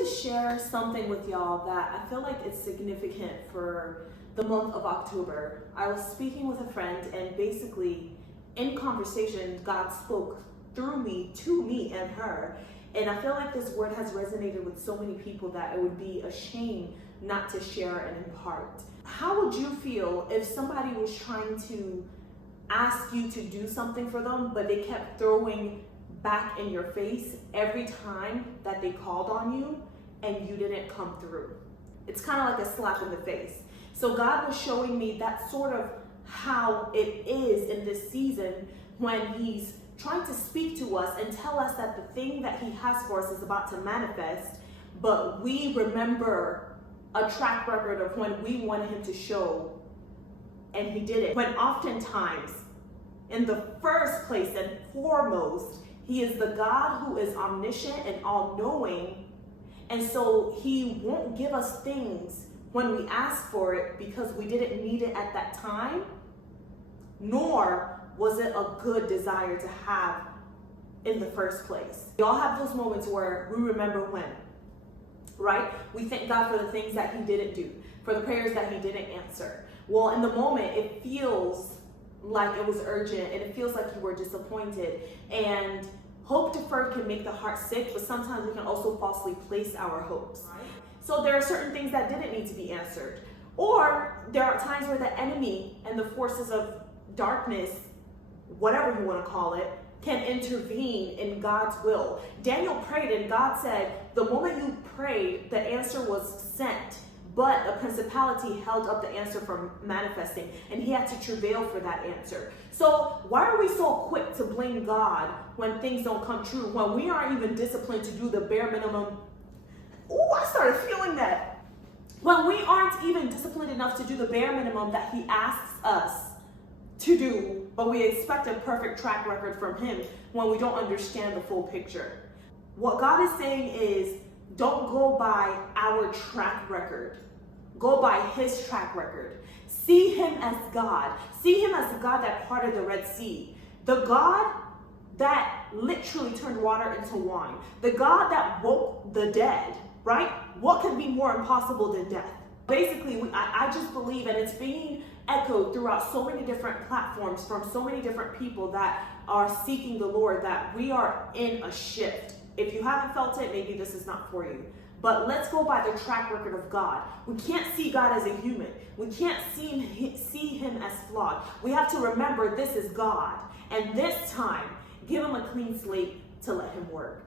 to share something with y'all that I feel like it's significant for the month of October. I was speaking with a friend, and basically in conversation, God spoke through me to me and her. And I feel like this word has resonated with so many people that it would be a shame not to share and impart. How would you feel if somebody was trying to ask you to do something for them, but they kept throwing back in your face every time that they called on you and you didn't come through? It's kind of like a slap in the face. So God was showing me that's sort of how it is in this season when He's trying to speak to us and tell us that the thing that He has for us is about to manifest, but we remember a track record of when we wanted Him to show and He did it. When oftentimes, in the first place and foremost, He is the God who is omniscient and all-knowing, and so He won't give us things when we ask for it because we didn't need it at that time, nor was it a good desire to have in the first place. We all have those moments where we remember when, right? We thank God for the things that He didn't do, for the prayers that He didn't answer. Well, in the moment, it feels like it was urgent and it feels like you were disappointed. And hope deferred can make the heart sick, but sometimes we can also falsely place our hopes. Right? So there are certain things that didn't need to be answered. Or there are times where the enemy and the forces of darkness, whatever you want to call it, can intervene in God's will. Daniel prayed and God said, the moment you prayed, the answer was sent, but a principality held up the answer from manifesting, and he had to travail for that answer. So why are we so quick to blame God when things don't come true, when we aren't even disciplined to do the bare minimum? Oh, I started feeling that. When we aren't even disciplined enough to do the bare minimum that He asks us to do, but we expect a perfect track record from Him when we don't understand the full picture. What God is saying is, don't go by our track record. Go by His track record. See Him as God. See Him as the God that parted the Red Sea. The God that literally turned water into wine. The God that woke the dead, right? What could be more impossible than death? Basically, I just believe, and it's being echoed throughout so many different platforms from so many different people that are seeking the Lord, that we are in a shift. If you haven't felt it, maybe this is not for you. But let's go by the track record of God. We can't see God as a human. We can't see him as flawed. We have to remember this is God. And this time, give Him a clean slate to let Him work.